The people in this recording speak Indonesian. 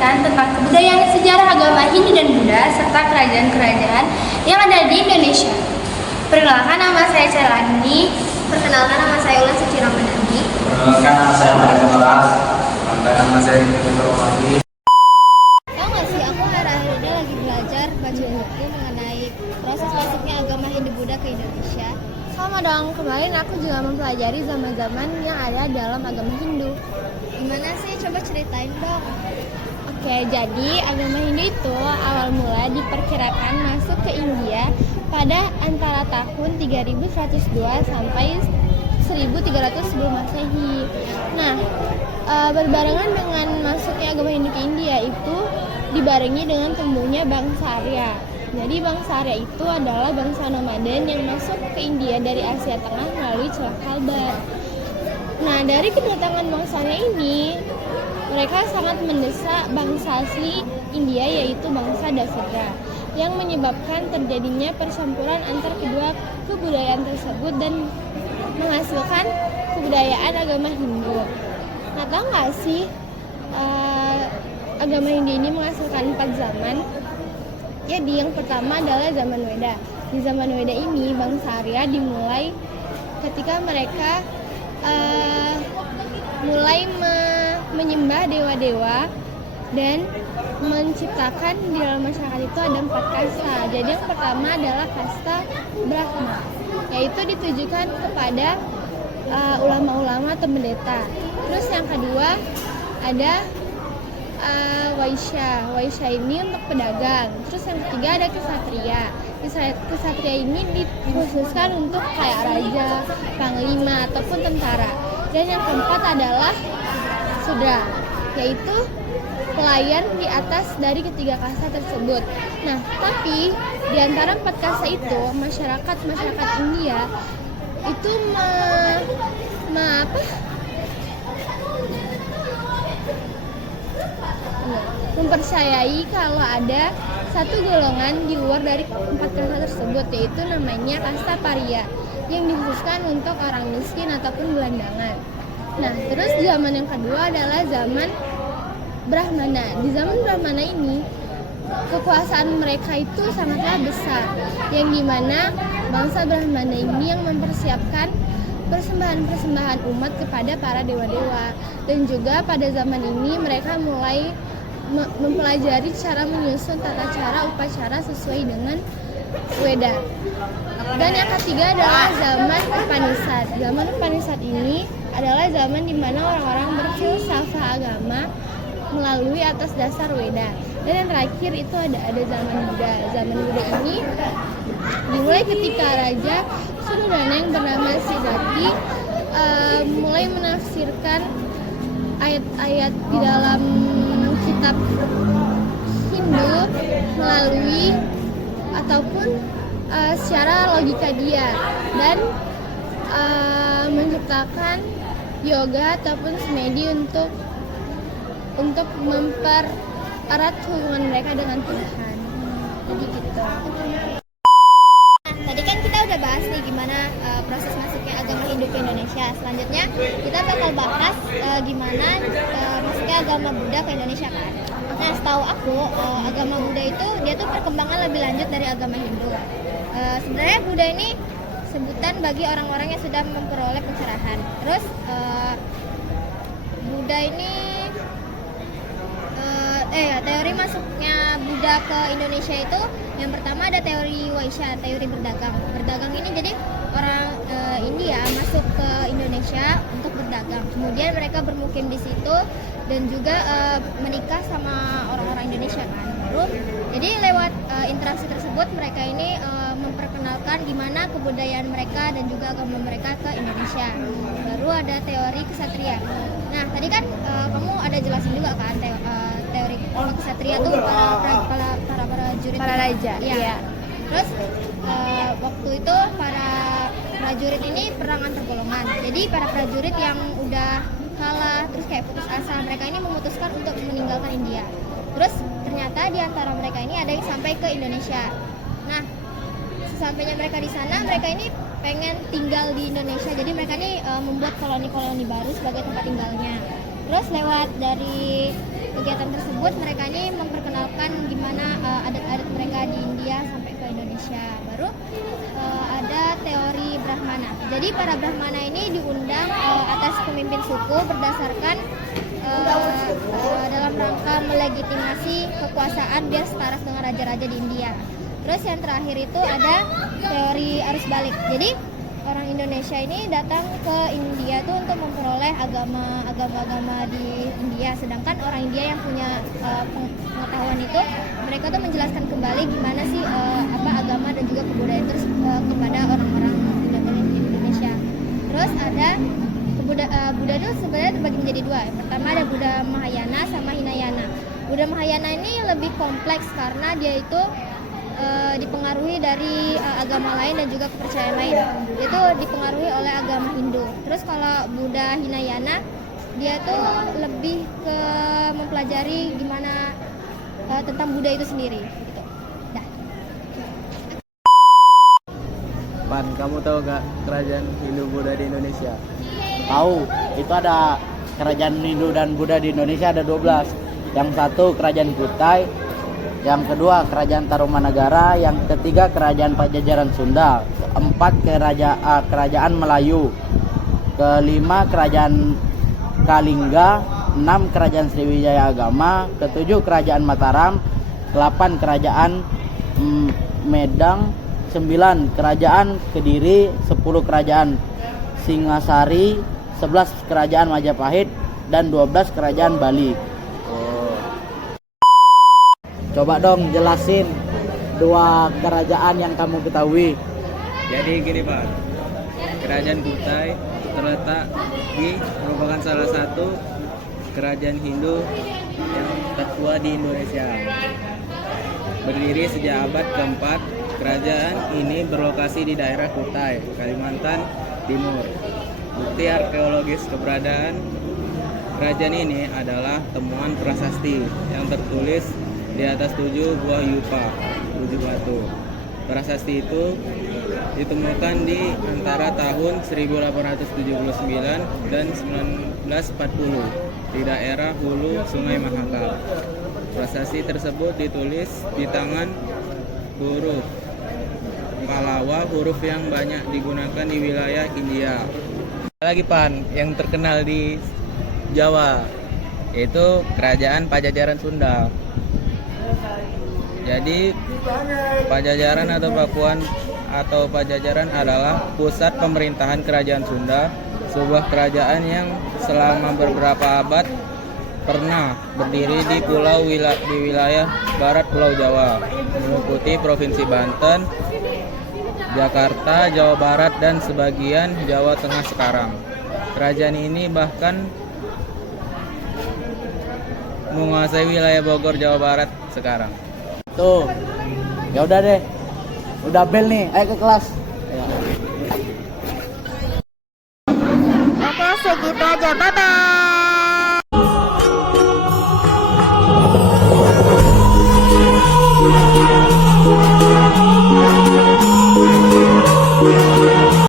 menjelaskan tentang kebudayaan dan sejarah agama Hindu dan Buddha serta kerajaan-kerajaan yang ada di Indonesia. Perkenalkan, nama saya Celani. Perkenalkan, nama saya Ulan Suci Ramadhani. Perkenalkan, nama saya Maria Meras. Perkenalkan, nama saya Dr. Omadi. Tahu nggak sih, aku akhir-akhir ini lagi belajar baca buku mengenai proses masuknya agama Hindu Buddha ke Indonesia. Sama dong, kemarin aku juga mempelajari zaman-zaman yang ada dalam agama Hindu. Gimana sih? Coba ceritain dong. Oke, jadi agama Hindu itu awal mula diperkirakan masuk ke India pada antara tahun 3102 sampai 1300 sebelum Masehi. Nah, berbarengan dengan masuknya agama Hindu ke India itu dibarengi dengan tumbuhnya bangsa Arya. Jadi bangsa Arya itu adalah bangsa nomaden yang masuk ke India dari Asia Tengah melalui Celah Kalbar. Nah, dari kedatangan bangsa Arya ini, mereka sangat mendesak bangsa asli India yaitu bangsa Dasudra, yang menyebabkan terjadinya percampuran antar kedua kebudayaan tersebut dan menghasilkan kebudayaan agama Hindu. Nah, tahu nggak sih agama Hindu ini menghasilkan 4 zaman? Jadi yang pertama adalah zaman Weda. Di zaman Weda ini bangsa Arya dimulai ketika mereka mulai menyembah dewa-dewa dan menciptakan di dalam masyarakat itu ada 4 kasta. Jadi yang pertama adalah kasta Brahma, yaitu ditujukan kepada ulama-ulama atau pendeta. Terus yang kedua ada Waisya. Waisya ini untuk pedagang. Terus yang ketiga ada Ksatria. Ksatria ini dikhususkan untuk kayak raja, panglima ataupun tentara. Dan yang keempat adalah Sudra, yaitu pelayan di atas dari ketiga kasta tersebut. Nah, tapi di antara 4 kasta itu masyarakat India itu mempercayai kalau ada satu golongan di luar dari 4 kasta tersebut, yaitu namanya kasta Paria, yang dikhususkan untuk orang miskin ataupun gelandangan. Nah, terus zaman yang kedua adalah zaman Brahmana. Di zaman Brahmana ini kekuasaan mereka itu sangatlah besar, yang dimana bangsa Brahmana ini yang mempersiapkan persembahan-persembahan umat kepada para dewa-dewa. Dan juga pada zaman ini mereka mulai mempelajari cara menyusun tata cara upacara sesuai dengan Weda. Dan yang ketiga adalah zaman Upanishad. Zaman Upanishad ini adalah zaman di mana orang-orang berfilsafat agama melalui atas dasar Weda. Dan yang terakhir itu ada zaman Buddha. Zaman Buddha ini dimulai ketika Raja Suddhodana yang bernama Siddharti mulai menafsirkan ayat-ayat di dalam kitab Hindu melalui ataupun secara logika dia, dan menciptakan yoga ataupun semedi untuk mempererat hubungan mereka dengan Tuhan. Jadi gitu. Tadi kan kita udah bahas nih gimana proses masuknya agama Hindu ke Indonesia. Selanjutnya kita bakal bahas gimana masuknya agama Buddha ke Indonesia kan. Nah, setahu aku agama Buddha itu dia tuh perkembangan lebih lanjut dari agama Hindu. Sebenarnya Buddha ini sebutan bagi orang-orang yang sudah memperoleh pencerahan. Terus Buddha ini teori masuknya Buddha ke Indonesia itu yang pertama ada teori Waisya, teori berdagang. Berdagang ini jadi orang India masuk ke Indonesia untuk berdagang. Kemudian mereka bermukim di situ dan juga menikah sama orang-orang Indonesia kan. Jadi lewat interaksi tersebut mereka ini memperkenalkan gimana kebudayaan mereka dan juga agama mereka ke Indonesia. Baru ada teori Ksatria. Nah, tadi kan kamu ada jelasin juga kan teori Ksatria itu para prajurit, Para raja. Iya. Terus waktu itu para prajurit ini perang antar golongan. Jadi para prajurit yang udah kalah terus kayak putus asa, mereka ini memutuskan untuk meninggalkan India. Terus ternyata di antara mereka ini ada yang sampai ke Indonesia. Nah, sesampainya mereka di sana, mereka ini pengen tinggal di Indonesia. Jadi mereka ini membuat koloni-koloni baru sebagai tempat tinggalnya. Terus lewat dari kegiatan tersebut mereka ini memperkenalkan gimana adat-adat mereka di India sampai ke Indonesia. Baru ada teori Brahmana. Jadi para Brahmana ini diundang atas pemimpin suku berdasarkan dalam rangka melegitimasi kekuasaan biar setara dengan raja-raja di India. Terus yang terakhir itu ada teori arus balik. Jadi orang Indonesia ini datang ke India tuh untuk memperoleh agama di India, sedangkan orang India yang punya pengetahuan itu mereka tuh menjelaskan kembali gimana sih agama dan juga kebudayaan terus kepada orang-orang Indonesia. Terus ada Buddha itu sebenarnya terbagi menjadi dua. Yang pertama ada Buddha Mahayana sama Hinayana. Buddha Mahayana ini lebih kompleks karena dia itu dipengaruhi dari agama lain dan juga kepercayaan lain. Itu dipengaruhi oleh agama Hindu. Terus kalau Buddha Hinayana, dia tuh lebih ke mempelajari gimana tentang Buddha itu sendiri. Gitu. Dah. Pan, kamu tahu gak kerajaan Hindu Buddha di Indonesia? Tahu, itu ada kerajaan Hindu dan Buddha di Indonesia ada 12. Yang satu kerajaan Kutai, yang kedua kerajaan Tarumanagara, yang ketiga kerajaan Pajajaran Sunda, keempat kerajaan Melayu, kelima kerajaan Kalingga, 6 kerajaan Sriwijaya Agama, ketujuh kerajaan Mataram, 8 kerajaan Medang, 9 kerajaan Kediri, 10 kerajaan Singasari, 11 kerajaan Majapahit, dan 12 kerajaan Bali. Coba dong jelasin 2 kerajaan yang kamu ketahui. Jadi gini Pak, kerajaan Kutai terletak merupakan salah satu kerajaan Hindu yang tertua di Indonesia. Berdiri sejak abad keempat, kerajaan ini berlokasi di daerah Kutai, Kalimantan Timur. Bukti arkeologis keberadaan kerajaan ini adalah temuan prasasti yang tertulis di atas 7 buah yupa, 7 batu. Prasasti itu ditemukan di antara tahun 1879 dan 1940 di daerah hulu Sungai Mahakam. Prasasti tersebut ditulis di tangan huruf Pallava, huruf yang banyak digunakan di wilayah India. Lagi Pan, yang terkenal di Jawa yaitu kerajaan Pajajaran Sunda. Jadi Pajajaran atau Pakuan atau Pajajaran adalah pusat pemerintahan kerajaan Sunda, sebuah kerajaan yang selama beberapa abad pernah berdiri di di wilayah barat Pulau Jawa, meliputi Provinsi Banten, Jakarta, Jawa Barat, dan sebagian Jawa Tengah sekarang. Kerajaan ini bahkan menguasai wilayah Bogor, Jawa Barat sekarang. Tuh, ya udah deh, udah bel nih, ayo ke kelas. Oke, segitu aja, bye-bye.